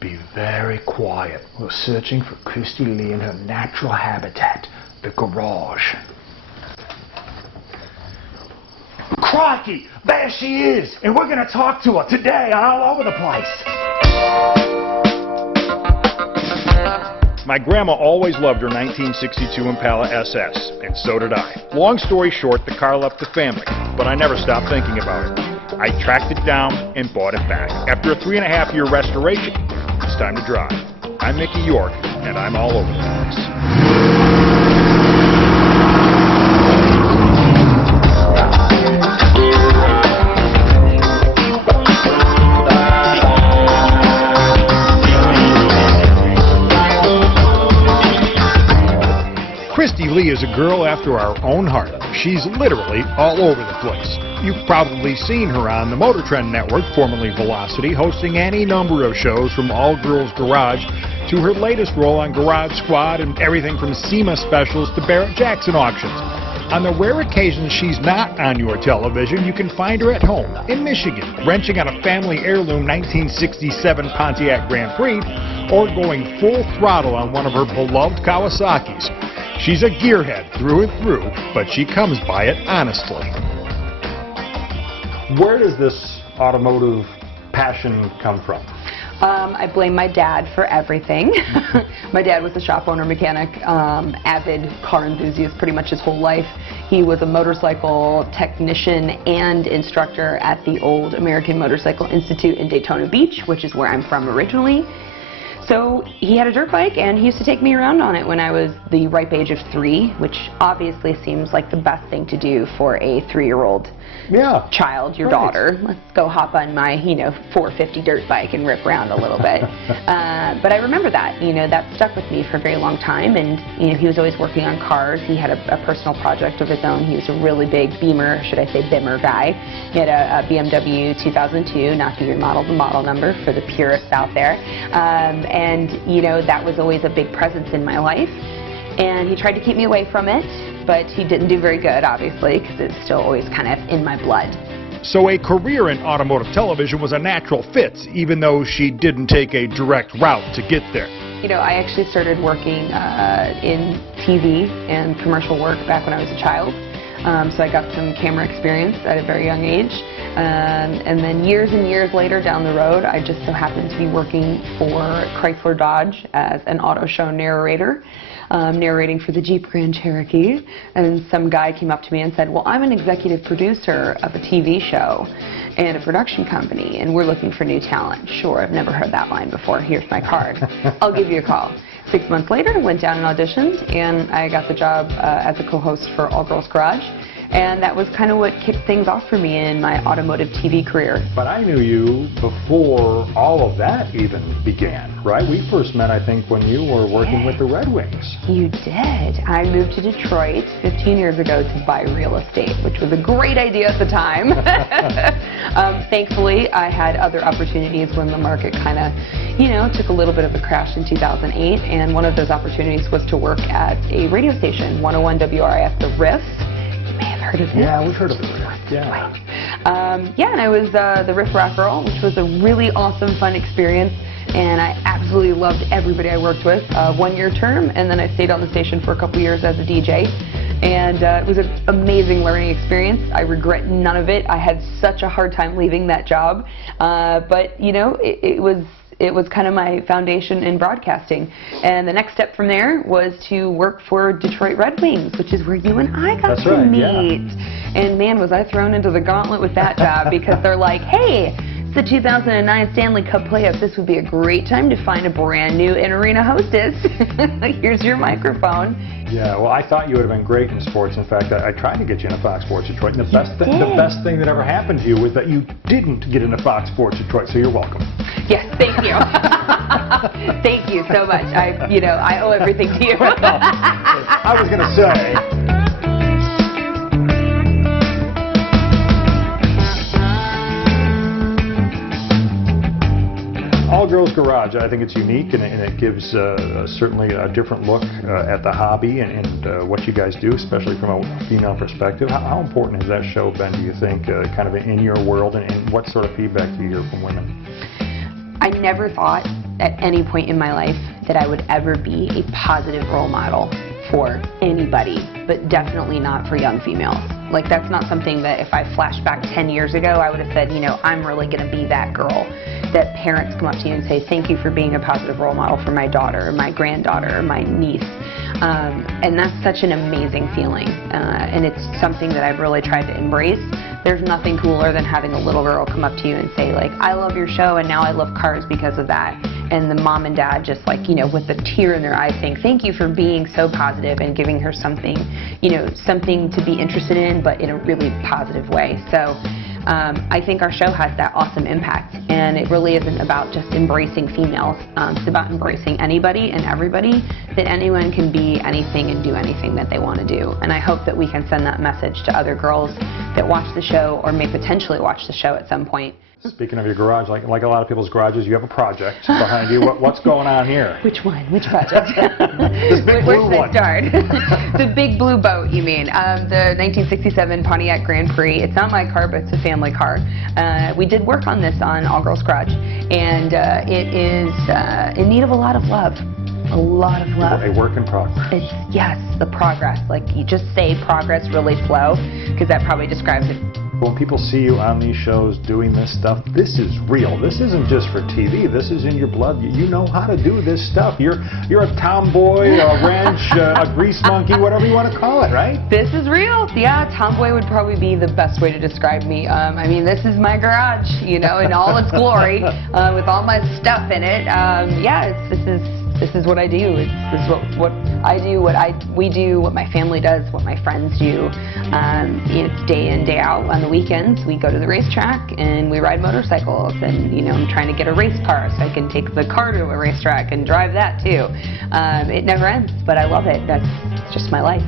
Be very quiet. We're searching for Cristy Lee in her natural habitat, the garage. Crikey! There she is! And we're gonna talk to her today all over the place. My grandma always loved her 1962 Impala SS, and so did I. Long story short, the car left the family, but I never stopped thinking about it. I tracked it down and bought it back. After a 3.5-year restoration, it's time to drive. I'm Mickey York, and I'm all over the place. Cristy Lee is a girl after our own heart. She's literally all over the place. You've probably seen her on the MOTORTREND network, formerly Velocity, hosting any number of shows from All Girls Garage to her latest role on Garage Squad and everything from SEMA specials to Barrett-Jackson auctions. On the rare occasions she's not on your television, you can find her at home in Michigan, wrenching on a family heirloom 1967 Pontiac Grand Prix, or going full throttle on one of her beloved Kawasaki's. She's a gearhead through and through, but she comes by it honestly. Where does this automotive passion come from? I blame my dad for everything. My dad was a shop owner mechanic, avid car enthusiast pretty much his whole life. He was a motorcycle technician and instructor at the old American Motorcycle Institute in Daytona Beach, which is where I'm from originally. So he had a dirt bike, and he used to take me around on it when I was the ripe age of 3, which obviously seems like the best thing to do for a 3-year-old child, your daughter. Let's go hop on my, 450 dirt bike and rip around a little bit. But I remember that, that stuck with me for a very long time, and he was always working on cars. He had a personal project of his own. He was a really big Beamer, should I say Bimmer guy. He had a BMW 2002, not the year model, the model number for the purists out there. And that was always a big presence in my life, and he tried to keep me away from it, but he didn't do very good, obviously, because it's still always kind of in my blood. So a career in automotive television was a natural fit, even though she didn't take a direct route to get there. I actually started working in TV and commercial work back when I was a child, so I got some camera experience at a very young age. And then years and years later down the road, I just so happened to be working for Chrysler Dodge as an auto show narrator, narrating for the Jeep Grand Cherokee. And some guy came up to me and said, well, I'm an executive producer of a TV show and a production company, and we're looking for new talent. Sure, I've never heard that line before. Here's my card. I'll give you a call. 6 months later, I went down and auditioned, and I got the job as a co-host for All Girls Garage. And that was kind of what kicked things off for me in my automotive TV career. But I knew you before all of that even began, right? We first met, I think, when you were working with the Red Wings. You did. I moved to Detroit 15 years ago to buy real estate, which was a great idea at the time. Thankfully, I had other opportunities when the market kind of, took a little bit of a crash in 2008. And one of those opportunities was to work at a radio station, 101 WRIF, the wrif. Heard of it? Yeah, we've heard of the wrif. Yeah. Right. And I was the riff raff girl, which was a really awesome, fun experience, and I absolutely loved everybody I worked with. 1-year term, and then I stayed on the station for a couple years as a DJ, and it was an amazing learning experience. I regret none of it. I had such a hard time leaving that job, but it was kind of my foundation in broadcasting. And the next step from there was to work for Detroit Red Wings, which is where you and I got to meet. Yeah. And man, was I thrown into the gauntlet with that job, because they're like, hey, it's the 2009 Stanley Cup playoffs. This would be a great time to find a brand new in-arena hostess. Here's your microphone. Yeah, well, I thought you would have been great in sports. In fact, I tried to get you into Fox Sports Detroit, and the best thing that ever happened to you was that you didn't get into Fox Sports Detroit, so you're welcome. Yes, thank you. Thank you so much. I owe everything to you. Well, I was going to say... All Girls Garage, I think it's unique, and it gives certainly a different look at the hobby and what you guys do, especially from a female perspective. How important has that show been, do you think, kind of in your world, and what sort of feedback do you hear from women? I never thought at any point in my life that I would ever be a positive role model for anybody, but definitely not for young females. Like, that's not something that if I flashed back 10 years ago, I would have said, you know, I'm really going to be that girl that parents come up to you and say, thank you for being a positive role model for my daughter, or my granddaughter, or my niece. And that's such an amazing feeling, and it's something that I've really tried to embrace. There's nothing cooler than having a little girl come up to you and say, like, I love your show and now I love cars because of that. And the mom and dad just, like, you know, with a tear in their eyes saying, thank you for being so positive and giving her something, you know, something to be interested in, but in a really positive way. So I think our show has that awesome impact, and it really isn't about just embracing females. It's about embracing anybody and everybody, that anyone can be anything and do anything that they want to do. And I hope that we can send that message to other girls that watch the show or may potentially watch the show at some point. Speaking of your garage, like a lot of people's garages, you have a project behind you. What's going on here? Which one? Which project? This big blue Where one. should I start? The big blue boat, you mean? The 1967 Pontiac Grand Prix. It's not my car, but it's a family car. We did work on this on All Girls Garage, and it is in need of a lot of love. A lot of love. A work in progress. It's, yes, the progress. Like, you just say progress really slow, because that probably describes it. When people see you on these shows doing this stuff, this is real. This isn't just for TV. This is in your blood. You know how to do this stuff. You're a tomboy, a wrench, a grease monkey, whatever you want to call it, right? This is real. Yeah, tomboy would probably be the best way to describe me. I mean, this is my garage, you know, in all its glory, with all my stuff in it. Yeah, this is what I do. This is what I do, we do, what my family does, what my friends do. It's day in, day out. On the weekends, we go to the racetrack and we ride motorcycles. And, you know, I'm trying to get a race car so I can take the car to a racetrack and drive that too. It never ends, but I love it. That's just my life.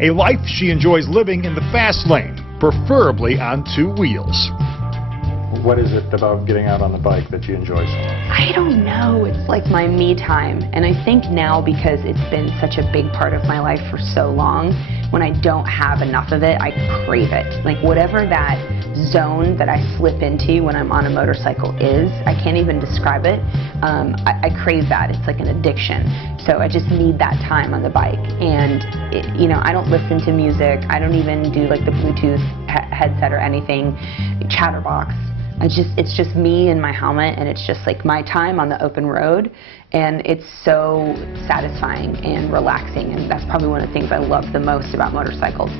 A life she enjoys living in the fast lane, preferably on two wheels. What is it about getting out on the bike that you enjoy so much? I don't know. It's like my me time. And I think now, because it's been such a big part of my life for so long, when I don't have enough of it, I crave it. Like, whatever that zone that I slip into when I'm on a motorcycle is, I can't even describe it. I crave that. It's like an addiction. So I just need that time on the bike. And, you know, I don't listen to music. I don't even do like the Bluetooth headset or anything, chatterbox. It's just me and my helmet, and it's just like my time on the open road, and it's so satisfying and relaxing, and that's probably one of the things I love the most about motorcycles.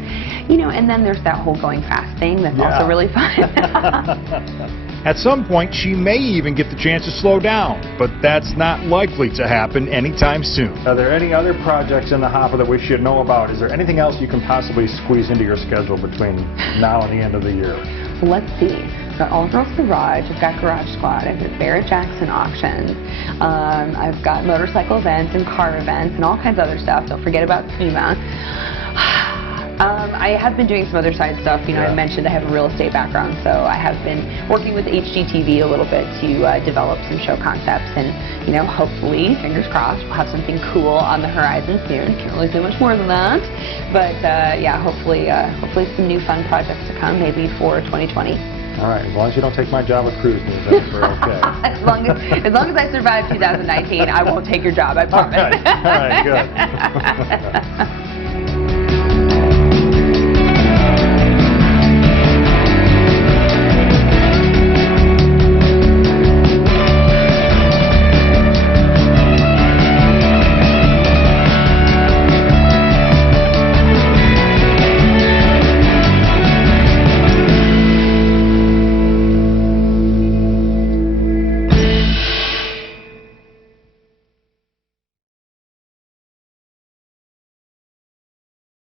You know, and then there's that whole going fast thing that's also really fun. At some point, she may even get the chance to slow down, but that's not likely to happen anytime soon. Are there any other projects in the hopper that we should know about? Is there anything else you can possibly squeeze into your schedule between now and the end of the year? So let's see. I've got All Girls Garage, I've got Garage Squad, I've got Barrett Jackson Auctions, I've got motorcycle events and car events and all kinds of other stuff. Don't forget about SEMA. I have been doing some other side stuff. You know, I mentioned I have a real estate background, so I have been working with HGTV a little bit to develop some show concepts, and, you know, hopefully, fingers crossed, we'll have something cool on the horizon soon. Can't really say much more than that, but yeah, hopefully some new fun projects to come, maybe for 2020. All right, as long as you don't take my job with Cruise News, then we're okay. as long as I survive 2019, I won't take your job, I promise. All right, good.